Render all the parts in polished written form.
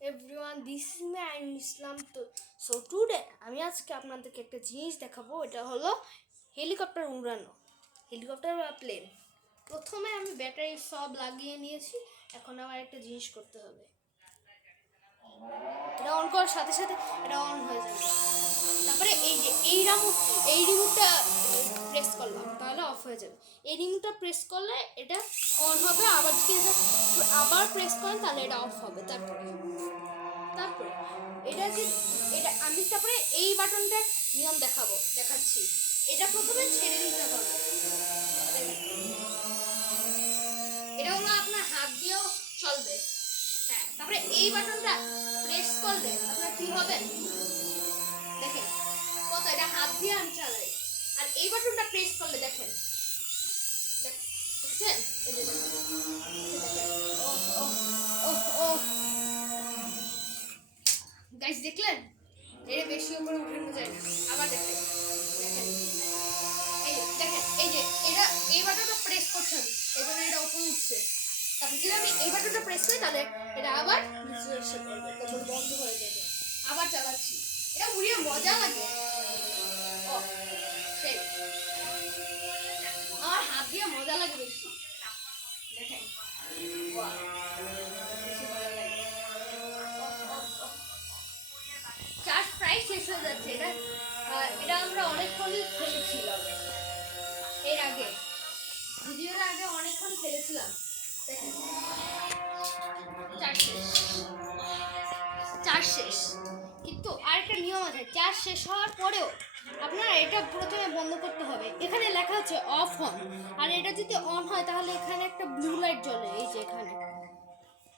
Everyone, this is me I am Islam. তো so today আমি আজকে আপনাদেরকে একটা জিনিস দেখাবো। এটা হলো হেলিকপ্টার উড়ানো, হেলিকপ্টার বা প্লেন। প্রথমে আমি ব্যাটারি সব লাগিয়ে নিয়েছি, এখন আমার একটা জিনিস করতে হবে। এটা অন করার সাথে সাথে এটা অন হয়ে যাবে। তারপরে এই যে এই রিমোটটা প্রেস করলাম, তাহলে অফ হয়ে যাবে। এই রিমোটটা প্রেস করলে এটা অন হবে, আবার যদি এটা আবার প্রেস করেন তাহলে এটা অফ হবে। তারপরে এটা যে এটা আমি তারপরে এই বাটনটার নিয়ম দেখাচ্ছি। এটা প্রথমে ছেড়ে দিতে হবে। এটা হলো আপনার হাত দিয়েও চলবে। হ্যাঁ, তারপরে এই বাটনটা প্রেস করলে আপনার কি হবে দেখেন, কত এটা হাত দিয়ে আমি চালাই। আর এই বাটনটা প্রেস করলে দেখেন, দেখছেন এই যে গাইস দেখলেন, এটা বেশি উপরে উঠানো যায় না। আবার দেখেন এই যে এটা এই বাটনটা প্রেস করছে, এই জন্য এটা উপরে উঠছে। তারপর যদি আমি এই বাটনটা প্রেস করি তাহলে এটা আবার নিচে এসে পড়বে, তারপর বন্ধ হয়ে যাবে। আবার চালাচ্ছি, এটা উড়িয়ে মজা লাগে। ও সেই আমার হাত দিয়ে মজা লাগে বেশি। দেখেন চার্জ প্রায় শেষ হয়ে যাচ্ছে। এটা আমরা অনেকক্ষণ খেলেছিলাম এর আগে, ভিডিওর আগে অনেকক্ষণ খেলেছিলাম। দেখেন চার্জ শেষ, কিন্তু আরেকটা নিয়ম আছে, চার্জ শেষ হওয়ার পরেও আপনারা এটা প্রথমে বন্ধ করতে হবে। এখানে লেখা আছে অফ অন, আর এটা যদি অন হয় তাহলে এখানে একটা ব্লু লাইট জ্বলে, এই যে এখানে।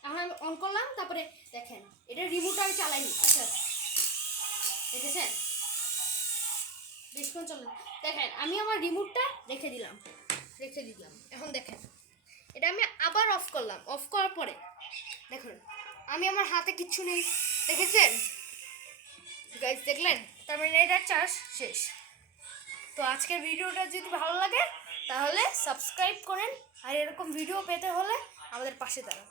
এখন আমি অন করলাম, তারপরে দেখেন এটা রিমোট আমি চালাইনি। আচ্ছা দেখেছেন বেশিক্ষণ চলে। দেখেন আমি আমার রিমোটটা রেখে দিলাম। এখন দেখেন এটা আমি আবার অফ করলাম। অফ করার পরে দেখুন আমি আমার হাতে কিচ্ছু নেই, দেখেছেন গাইস, দেখলেন? তার মানে এটা চার্জ শেষ। তো আজকের ভিডিওটা যদি ভালো লাগে তাহলে সাবস্ক্রাইব করেন, আর এরকম ভিডিও পেতে হলে আমাদের পাশে দাঁড়ান।